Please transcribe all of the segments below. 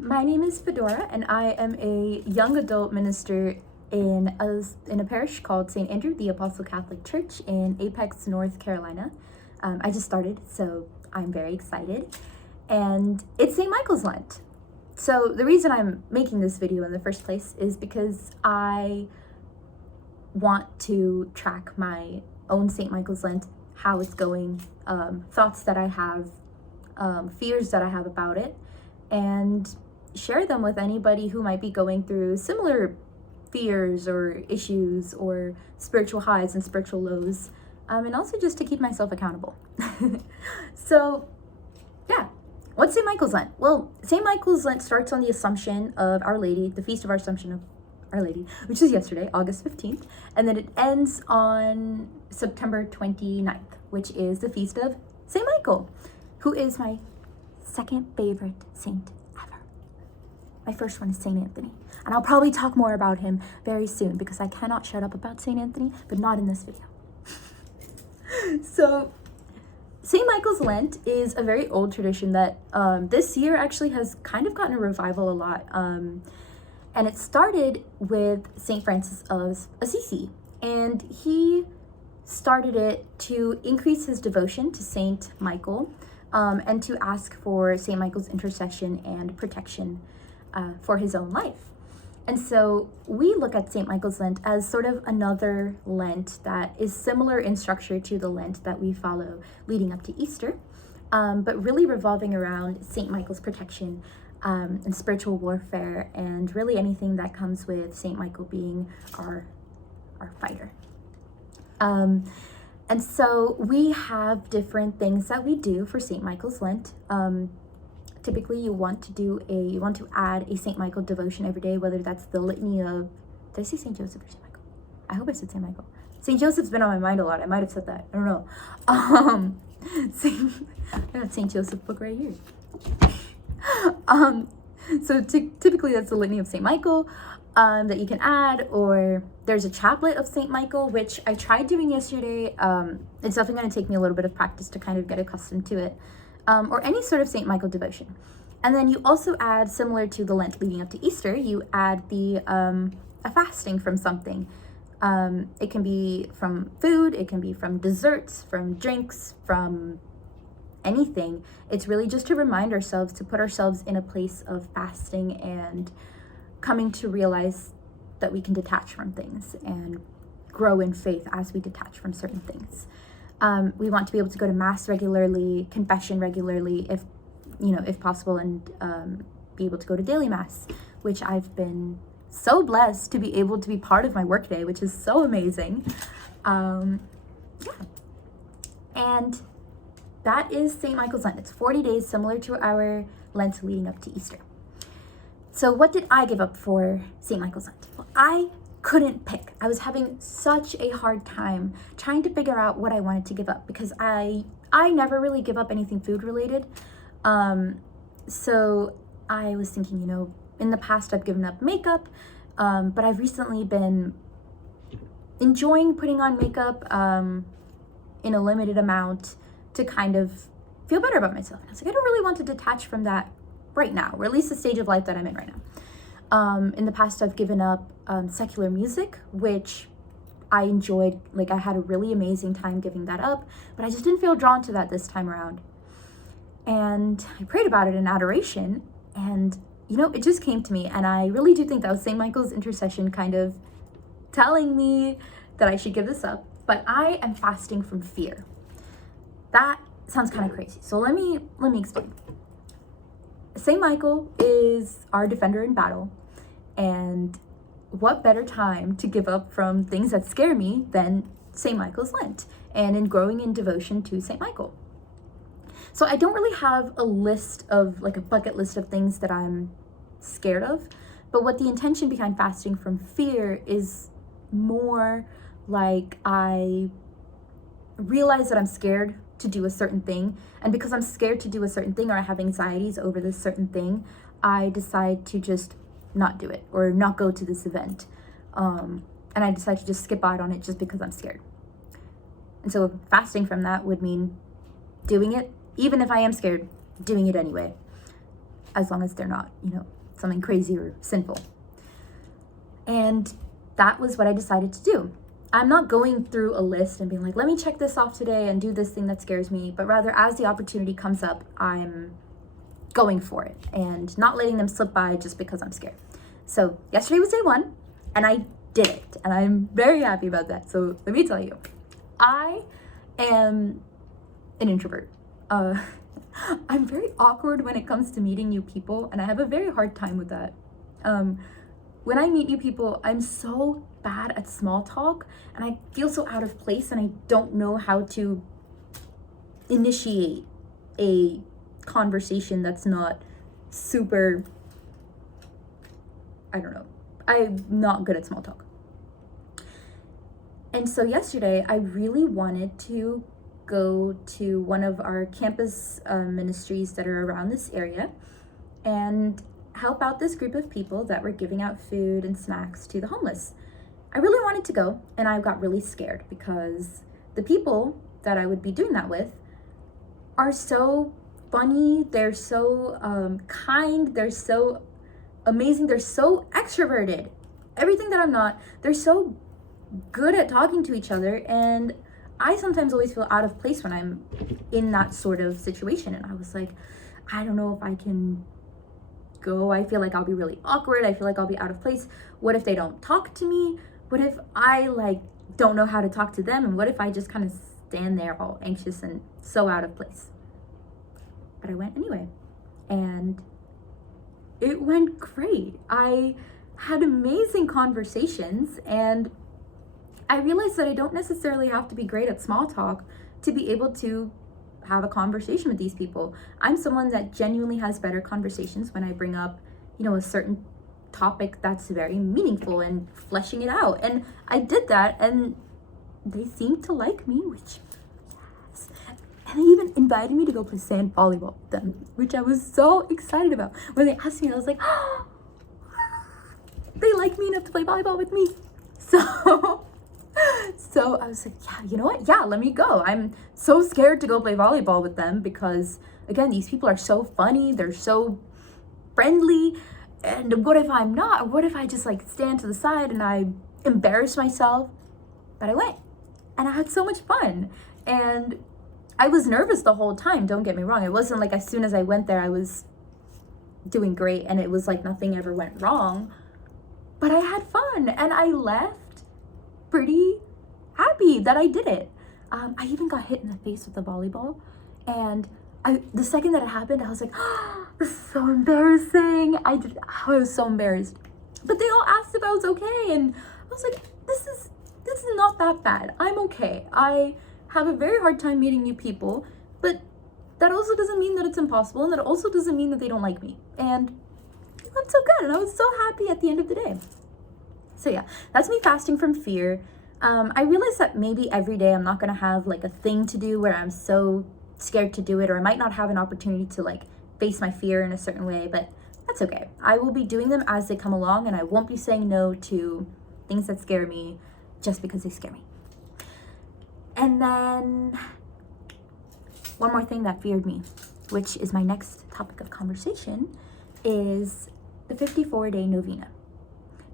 My name is Fedora, and I am a young adult minister in a parish called St. Andrew the Apostle Catholic Church in Apex, North Carolina. I just started, so I'm very excited. And it's St. Michael's Lent. So the reason I'm making this video in the first place is because I want to track my own St. Michael's Lent, how it's going, thoughts that I have, fears that I have about it, and share them with anybody who might be going through similar fears or issues or spiritual highs and spiritual lows, and also just to keep myself accountable. So yeah, what's St. Michael's Lent? Well, St. Michael's Lent starts on the Assumption of Our Lady, the Feast of Our Assumption of Our Lady, which is yesterday, August 15th, and then it ends on September 29th, which is the Feast of St. Michael, who is my second favorite saint ever. My first one is St. Anthony, and I'll probably talk more about him very soon because I cannot shut up about St. Anthony, but not in this video. So St. Michael's Lent is a very old tradition that this year actually has kind of gotten a revival a lot. And it started with St. Francis of Assisi, and he started it to increase his devotion to St. Michael, and to ask for St. Michael's intercession and protection for his own life. And so we look at St. Michael's Lent as sort of another Lent that is similar in structure to the Lent that we follow leading up to Easter, but really revolving around St. Michael's protection and spiritual warfare, and really anything that comes with St. Michael being our fighter. And so we have different things that we do for St. Michael's Lent. Typically you want to add a St. Michael devotion every day, whether that's the litany of, did I say St. Joseph or St. Michael? I hope I said St. Michael. St. Joseph's been on my mind a lot. I might have said that. I don't know. I got St. Joseph book right here. So typically that's the litany of St. Michael that you can add, or there's a chaplet of St. Michael, which I tried doing yesterday. It's definitely going to take me a little bit of practice to kind of get accustomed to it, or any sort of St. Michael devotion. And then you also add, similar to the Lent leading up to Easter, you add the a fasting from something. It can be from food, it can be from desserts, from drinks, from anything. It's really just to remind ourselves, to put ourselves in a place of fasting and coming to realize that we can detach from things and grow in faith as we detach from certain things. We want to be able to go to Mass regularly, confession regularly, if possible, and be able to go to daily Mass, which I've been so blessed to be able to be part of my workday, which is so amazing. Yeah. And that is St. Michael's Lent. It's 40 days, similar to our Lent leading up to Easter. So what did I give up for St. Michael's Lent? Well, I couldn't pick. I was having such a hard time trying to figure out what I wanted to give up, because I never really give up anything food related. So I was thinking, in the past I've given up makeup, but I've recently been enjoying putting on makeup in a limited amount to kind of feel better about myself. And I was like, I don't really want to detach from that right now, or at least the stage of life that I'm in right now. In the past, I've given up secular music, which I enjoyed. Like, I had a really amazing time giving that up, but I just didn't feel drawn to that this time around. And I prayed about it in adoration, and it just came to me. And I really do think that was St. Michael's intercession kind of telling me that I should give this up. But I am fasting from fear. That sounds kind of crazy. So let me explain. St. Michael is our defender in battle, and what better time to give up from things that scare me than St. Michael's Lent, and in growing in devotion to St. Michael. So I don't really have a list of, like, a bucket list of things that I'm scared of, but what the intention behind fasting from fear is more like I realize that I'm scared to do a certain thing, and because I'm scared to do a certain thing, or I have anxieties over this certain thing, I decide to just not do it or not go to this event, and I decide to just skip out on it just because I'm scared. And so fasting from that would mean doing it even if I am scared, doing it anyway. as long as they're not, something crazy or sinful. And that was what I decided to do. I'm not going through a list and being like, let me check this off today and do this thing that scares me, but rather as the opportunity comes up, I'm going for it and not letting them slip by just because I'm scared. So yesterday was day one and I did it, and I'm very happy about that. So let me tell you, I am an introvert. I'm very awkward when it comes to meeting new people, and I have a very hard time with that. When I meet new people, I'm so bad at small talk, and I feel so out of place, and I don't know how to initiate a conversation that's not super, I don't know. I'm not good at small talk. And so yesterday, I really wanted to go to one of our campus ministries that are around this area and help out this group of people that were giving out food and snacks to the homeless. I really wanted to go, and I got really scared because the people that I would be doing that with are so funny, they're so kind, they're so amazing, they're so extroverted. Everything that I'm not, they're so good at talking to each other, and I sometimes always feel out of place when I'm in that sort of situation. And I was like, I don't know if I can go. I feel like I'll be really awkward. I feel like I'll be out of place. What if they don't talk to me? What if I don't know how to talk to them? And what if I just kind of stand there all anxious and so out of place? But I went anyway, and it went great. I had amazing conversations, and I realized that I don't necessarily have to be great at small talk to be able to have a conversation with these people. I'm someone that genuinely has better conversations when I bring up, a certain topic that's very meaningful and fleshing it out. And I did that, and they seemed to like me, which, yes. And they even invited me to go play sand volleyball with them, which I was so excited about. When they asked me, I was like, oh, they like me enough to play volleyball with me. So I was like, yeah, you know what? Yeah, let me go. I'm so scared to go play volleyball with them because, again, these people are so funny. They're so friendly. And what if I'm not? What if I just stand to the side and I embarrass myself? But I went, and I had so much fun. And I was nervous the whole time. Don't get me wrong. It wasn't like as soon as I went there, I was doing great and it was like nothing ever went wrong. But I had fun, and I left pretty happy that I did it. I even got hit in the face with the volleyball, and the second that it happened, I was like, oh, this is so embarrassing. I was so embarrassed. But they all asked if I was okay, and I was like, this is not that bad. I'm okay. I have a very hard time meeting new people, but that also doesn't mean that it's impossible, and that also doesn't mean that they don't like me. And it went so good, and I was so happy at the end of the day. So yeah, that's me fasting from fear. I realized that maybe every day I'm not gonna have a thing to do where I'm so scared to do it, or I might not have an opportunity to face my fear in a certain way, but that's okay. I will be doing them as they come along, and I won't be saying no to things that scare me just because they scare me. And then one more thing that feared me, which is my next topic of conversation, is the 54-day Novena.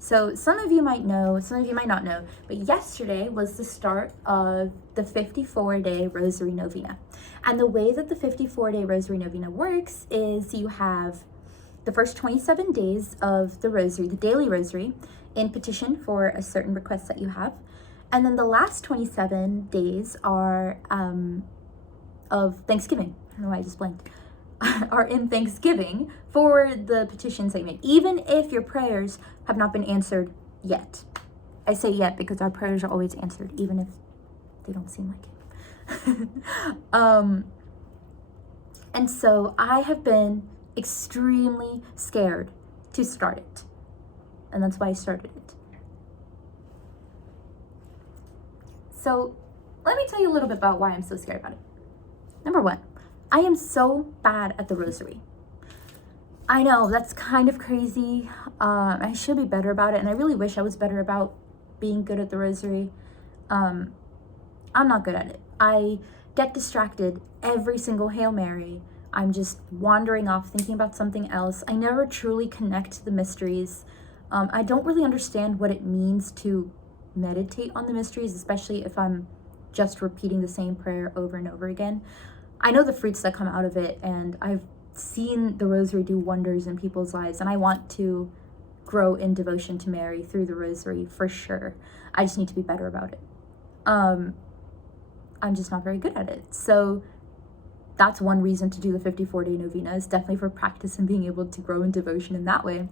So some of you might know, some of you might not know, but yesterday was the start of the 54-day Rosary Novena. And the way that the 54-day Rosary Novena works is you have the first 27 days of the Rosary, the daily Rosary, in petition for a certain request that you have. And then the last 27 days are of Thanksgiving. I don't know why I just blanked. Are in Thanksgiving for the petitions that you made, even if your prayers have not been answered yet. I say yet because our prayers are always answered, even if they don't seem like it. And so I have been extremely scared to start it, and that's why I started it. So let me tell you a little bit about why I'm so scared about it. Number one, I am so bad at the Rosary. I know, that's kind of crazy. I should be better about it, and I really wish I was better about being good at the Rosary. I'm not good at it. I get distracted every single Hail Mary I'm just wandering off thinking about something else. I never truly connect to the mysteries. I don't really understand what it means to meditate on the mysteries, especially if I'm just repeating the same prayer over and over again. I know the fruits that come out of it, and I've seen the Rosary do wonders in people's lives, and I want to grow in devotion to Mary through the Rosary for sure. I just need to be better about it. I'm just not very good at it. So that's one reason to do the 54-day novena, is definitely for practice and being able to grow in devotion in that way.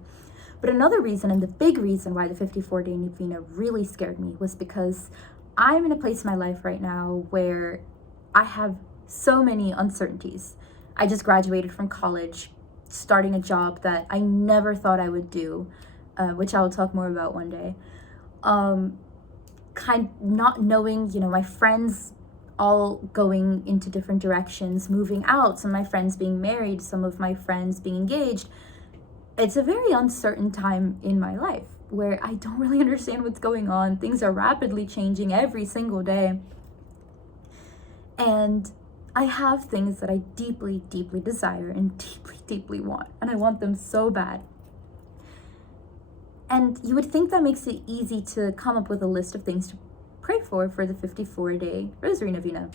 But another reason, and the big reason why the 54-day novena really scared me, was because I'm in a place in my life right now where I have so many uncertainties. I just graduated from college, starting a job that I never thought I would do, which I will talk more about one day. Not knowing, my friends all going into different directions, moving out, some of my friends being married, some of my friends being engaged. It's a very uncertain time in my life where I don't really understand what's going on. Things are rapidly changing every single day. And I have things that I deeply, deeply desire and deeply, deeply want. And I want them so bad. And you would think that makes it easy to come up with a list of things to pray for the 54-day Rosary Novena.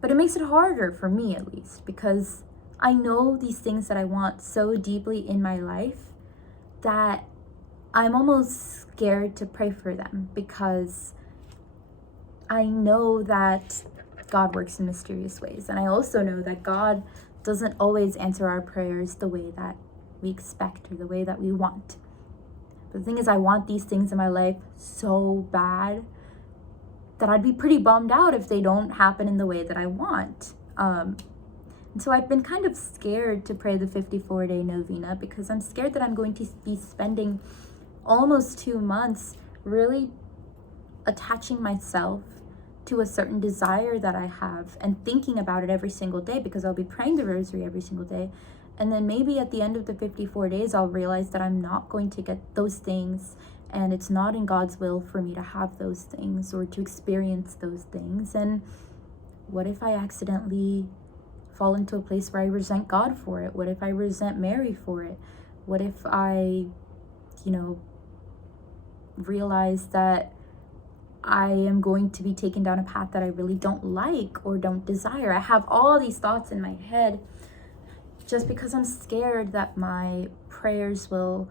But it makes it harder, for me at least, because I know these things that I want so deeply in my life that I'm almost scared to pray for them, because I know that God works in mysterious ways. And I also know that God doesn't always answer our prayers the way that we expect or the way that we want. But the thing is, I want these things in my life so bad that I'd be pretty bummed out if they don't happen in the way that I want. And so I've been kind of scared to pray the 54-day novena, because I'm scared that I'm going to be spending almost 2 months really attaching myself to a certain desire that I have and thinking about it every single day, because I'll be praying the Rosary every single day. And then maybe at the end of the 54 days, I'll realize that I'm not going to get those things, and it's not in God's will for me to have those things or to experience those things. And what if I accidentally fall into a place where I resent God for it? What if I resent Mary for it? What if I, realize that I am going to be taken down a path that I really don't like or don't desire? I have all these thoughts in my head just because I'm scared that my prayers will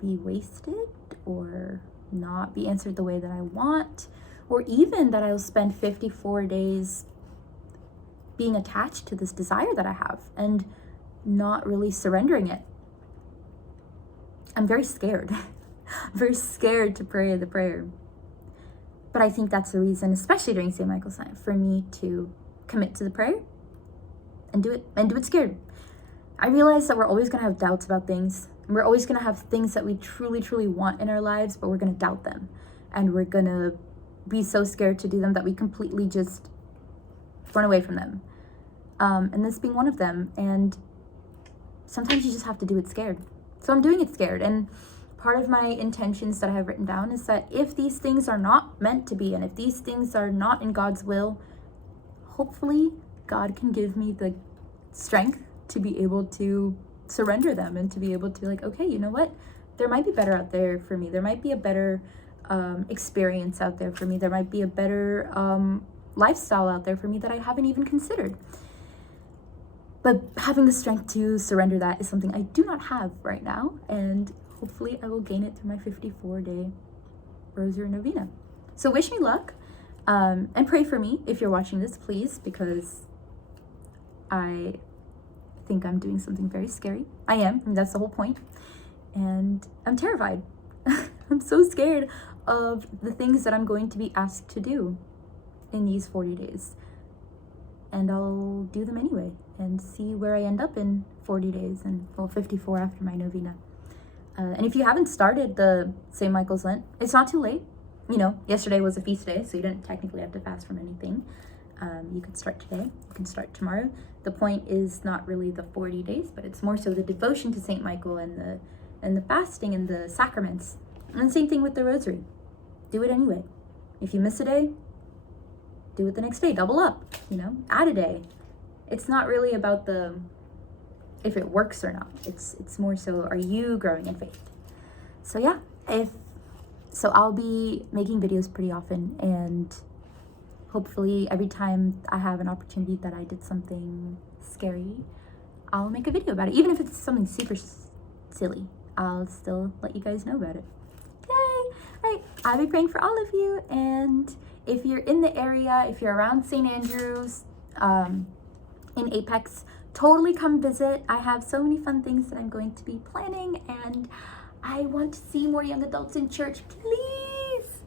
be wasted or not be answered the way that I want, or even that I'll spend 54 days being attached to this desire that I have and not really surrendering it. I'm very scared. I'm very scared to pray the prayer. But I think that's the reason, especially during St. Michael's Night, for me to commit to the prayer and do it scared. I realize that we're always going to have doubts about things. We're always going to have things that we truly, truly want in our lives, but we're going to doubt them. And we're going to be so scared to do them that we completely just run away from them. And this being one of them. And sometimes you just have to do it scared. So I'm doing it scared. And part of my intentions that I have written down is that if these things are not meant to be, and if these things are not in God's will, hopefully God can give me the strength to be able to surrender them and to be able to be like, okay, you know what? There might be better out there for me. There might be a better experience out there for me. There might be a better lifestyle out there for me that I haven't even considered. But having the strength to surrender that is something I do not have right now. And hopefully I will gain it through my 54-day Rosary Novena. So wish me luck, and pray for me if you're watching this, please, because I think I'm doing something very scary. I am, and that's the whole point. And I'm terrified. I'm so scared of the things that I'm going to be asked to do in these 40 days. And I'll do them anyway and see where I end up in 40 days and 54 after my novena. And if you haven't started the St. Michael's Lent, it's not too late. Yesterday was a feast day, so you didn't technically have to fast from anything. You could start today, you can start tomorrow. The point is not really the 40 days, but it's more so the devotion to St. Michael and the fasting and the sacraments. And the same thing with the Rosary. Do it anyway. If you miss a day, do it the next day, double up, add a day. it's not really about the if it works or not. It's more so, are you growing in faith? So yeah, so I'll be making videos pretty often, and hopefully every time I have an opportunity that I did something scary, I'll make a video about it. Even if it's something super silly, I'll still let you guys know about it. Yay! All right, I'll be praying for all of you, and if you're in the area, if you're around St. Andrews, in Apex, totally come visit. I have so many fun things that I'm going to be planning, and I want to see more young adults in church, please.